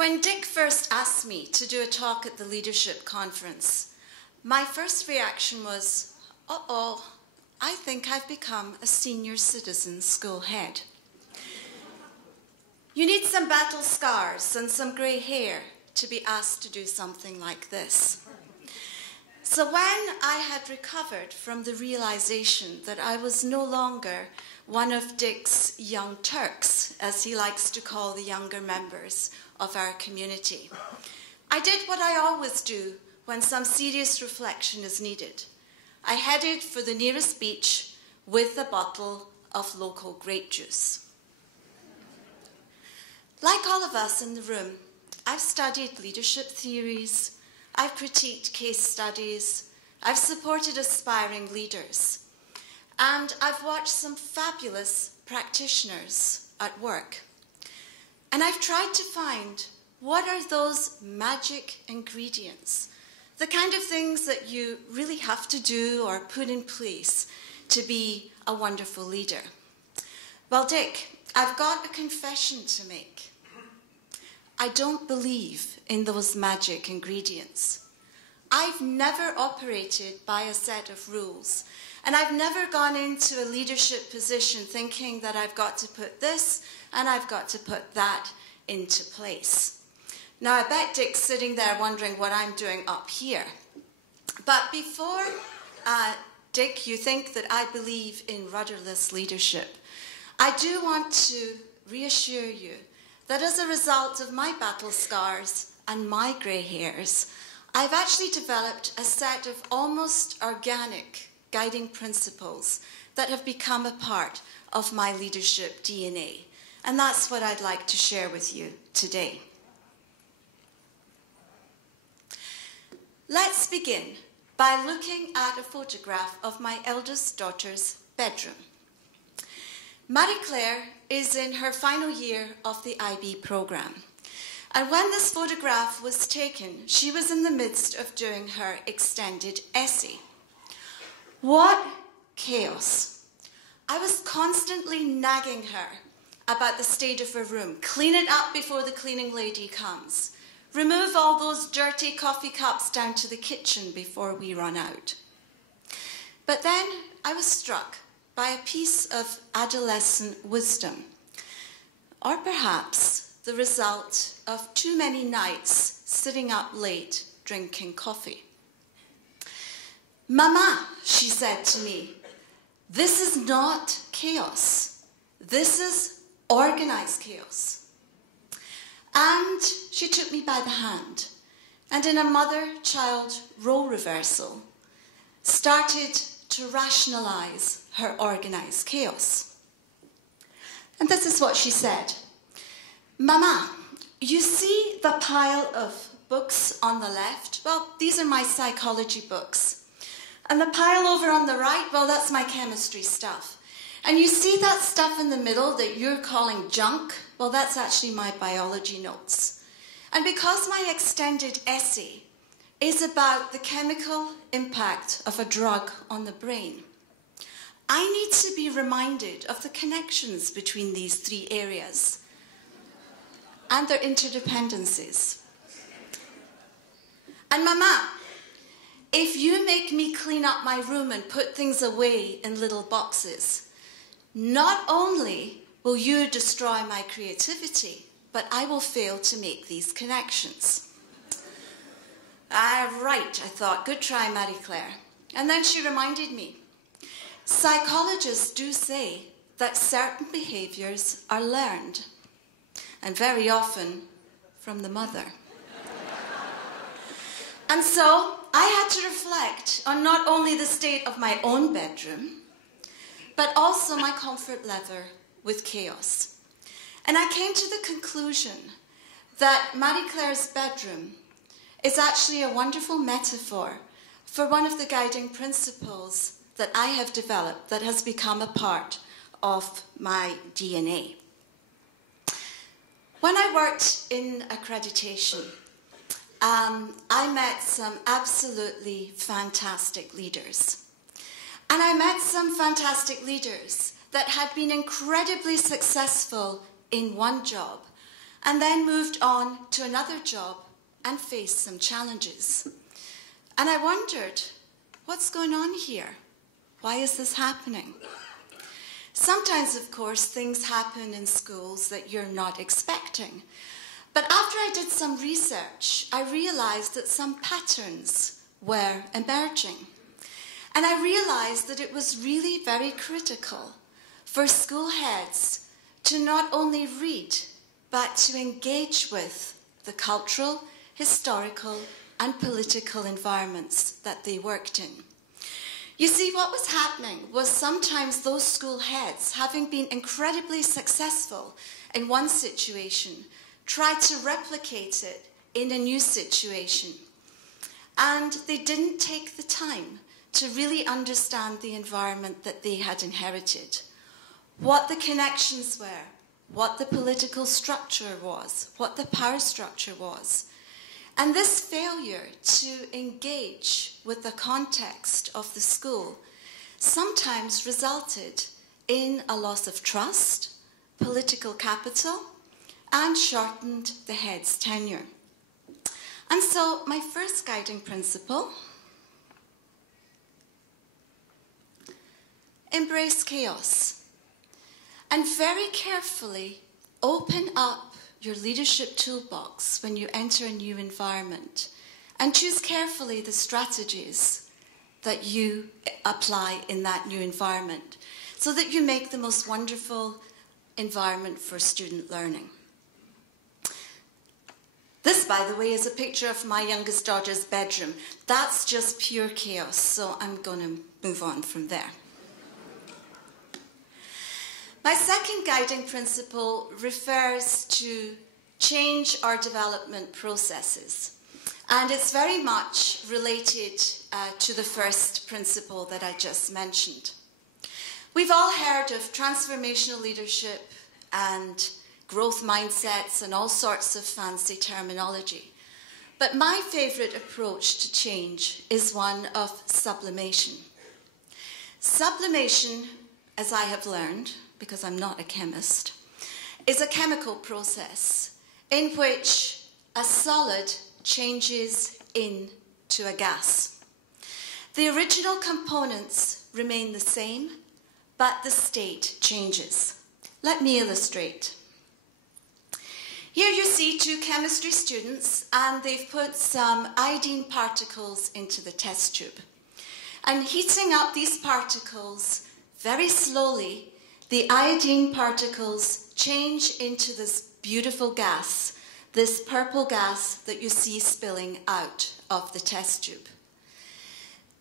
When Dick first asked me to do a talk at the Leadership Conference, my first reaction was, uh-oh, I think I've become a senior citizen school head. You need some battle scars and some grey hair to be asked to do something like this. So when I had recovered from the realization that I was no longer one of Dick's young Turks, as he likes to call the younger members of our community, I did what I always do when some serious reflection is needed. I headed for the nearest beach with a bottle of local grape juice. Like all of us in the room, I've studied leadership theories, I've critiqued case studies, I've supported aspiring leaders, and I've watched some fabulous practitioners at work. And I've tried to find what are those magic ingredients, the kind of things that you really have to do or put in place to be a wonderful leader. Well, Dick, I've got a confession to make. I don't believe in those magic ingredients. I've never operated by a set of rules, and I've never gone into a leadership position thinking that I've got to put this and I've got to put that into place. Now, I bet Dick's sitting there wondering what I'm doing up here. But before, Dick, you think that I believe in rudderless leadership, I do want to reassure you that as a result of my battle scars and my grey hairs, I've actually developed a set of almost organic guiding principles that have become a part of my leadership DNA. And that's what I'd like to share with you today. Let's begin by looking at a photograph of my eldest daughter's bedroom. Marie-Claire is in her final year of the IB program. And when this photograph was taken, she was in the midst of doing her extended essay. What chaos. I was constantly nagging her about the state of her room. Clean it up before the cleaning lady comes. Remove all those dirty coffee cups down to the kitchen before we run out. But then I was struck by a piece of adolescent wisdom, or perhaps the result of too many nights sitting up late drinking coffee. Mama, she said to me, this is not chaos. This is organized chaos. And she took me by the hand and in a mother-child role reversal started to rationalize her organized chaos. And this is what she said. Mama, you see the pile of books on the left? Well, these are my psychology books. And the pile over on the right, well, that's my chemistry stuff. And you see that stuff in the middle that you're calling junk? Well, that's actually my biology notes. And because my extended essay is about the chemical impact of a drug on the brain, I need to be reminded of the connections between these three areas and their interdependencies. And Mama, if you make me clean up my room and put things away in little boxes, not only will you destroy my creativity, but I will fail to make these connections. Right, I thought, good try, Marie-Claire. And then she reminded me, psychologists do say that certain behaviors are learned, and very often from the mother. And so I had to reflect on not only the state of my own bedroom, but also my comfort level with chaos. And I came to the conclusion that Marie-Claire's bedroom is actually a wonderful metaphor for one of the guiding principles that I have developed that has become a part of my DNA. When I worked in accreditation, I met some absolutely fantastic leaders. And I met some fantastic leaders that had been incredibly successful in one job and then moved on to another job and faced some challenges. And I wondered, what's going on here? Why is this happening? Sometimes, of course, things happen in schools that you're not expecting. But after I did some research, I realized that some patterns were emerging. And I realized that it was really very critical for school heads to not only read, but to engage with the cultural, historical, and political environments that they worked in. You see, what was happening was sometimes those school heads, having been incredibly successful in one situation, tried to replicate it in a new situation. And they didn't take the time to really understand the environment that they had inherited, what the connections were, what the political structure was, what the power structure was. And this failure to engage with the context of the school sometimes resulted in a loss of trust, political capital, and shortened the head's tenure. And so my first guiding principle: embrace chaos, and very carefully open up your leadership toolbox when you enter a new environment, and choose carefully the strategies that you apply in that new environment so that you make the most wonderful environment for student learning. This, by the way, is a picture of my youngest daughter's bedroom. That's just pure chaos, so I'm going to move on from there. My second guiding principle refers to change or development processes. And it's very much related to the first principle that I just mentioned. We've all heard of transformational leadership and growth mindsets and all sorts of fancy terminology. But my favorite approach to change is one of sublimation. Sublimation, as I have learned, because I'm not a chemist, is a chemical process in which a solid changes into a gas. The original components remain the same, but the state changes. Let me illustrate. Here you see two chemistry students, and they've put some iodine particles into the test tube. And heating up these particles very slowly, the iodine particles change into this beautiful gas, this purple gas that you see spilling out of the test tube.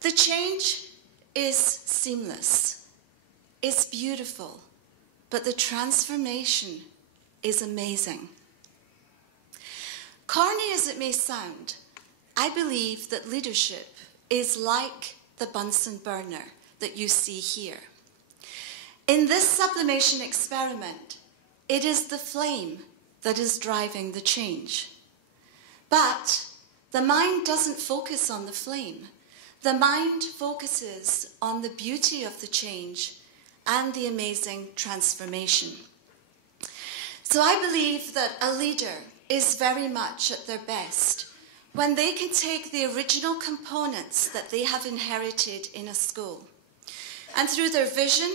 The change is seamless, it's beautiful, but the transformation is amazing. Corny as it may sound, I believe that leadership is like the Bunsen burner that you see here. In this sublimation experiment, it is the flame that is driving the change. But the mind doesn't focus on the flame. The mind focuses on the beauty of the change and the amazing transformation. So I believe that a leader is very much at their best when they can take the original components that they have inherited in a school, and through their vision,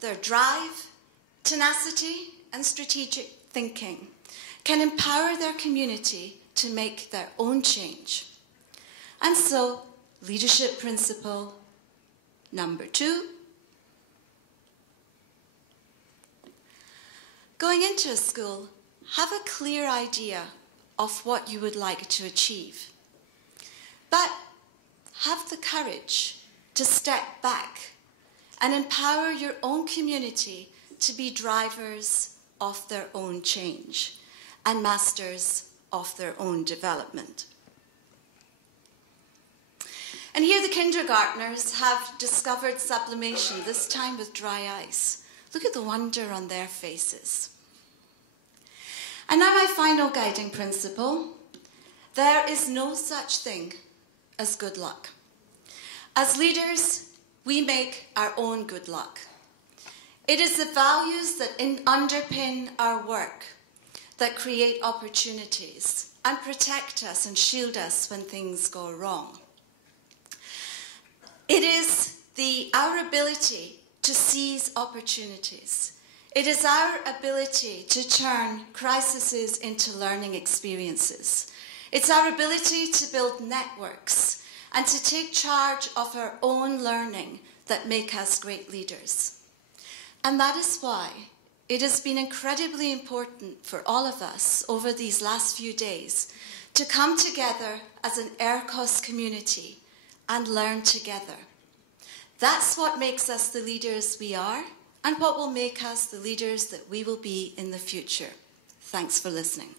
their drive, tenacity, and strategic thinking, can empower their community to make their own change. And so, leadership principle number 2. Going into a school, have a clear idea of what you would like to achieve. But have the courage to step back and empower your own community to be drivers of their own change and masters of their own development. And here the kindergartners have discovered sublimation, this time with dry ice. Look at the wonder on their faces. And now my final guiding principle: there is no such thing as good luck. As leaders, we make our own good luck. It is the values that underpin our work that create opportunities and protect us and shield us when things go wrong. It is our ability to seize opportunities. It is our ability to turn crises into learning experiences. It's our ability to build networks and to take charge of our own learning that make us great leaders. And that is why it has been incredibly important for all of us over these last few days to come together as an EARCOS community and learn together. That's what makes us the leaders we are and what will make us the leaders that we will be in the future. Thanks for listening.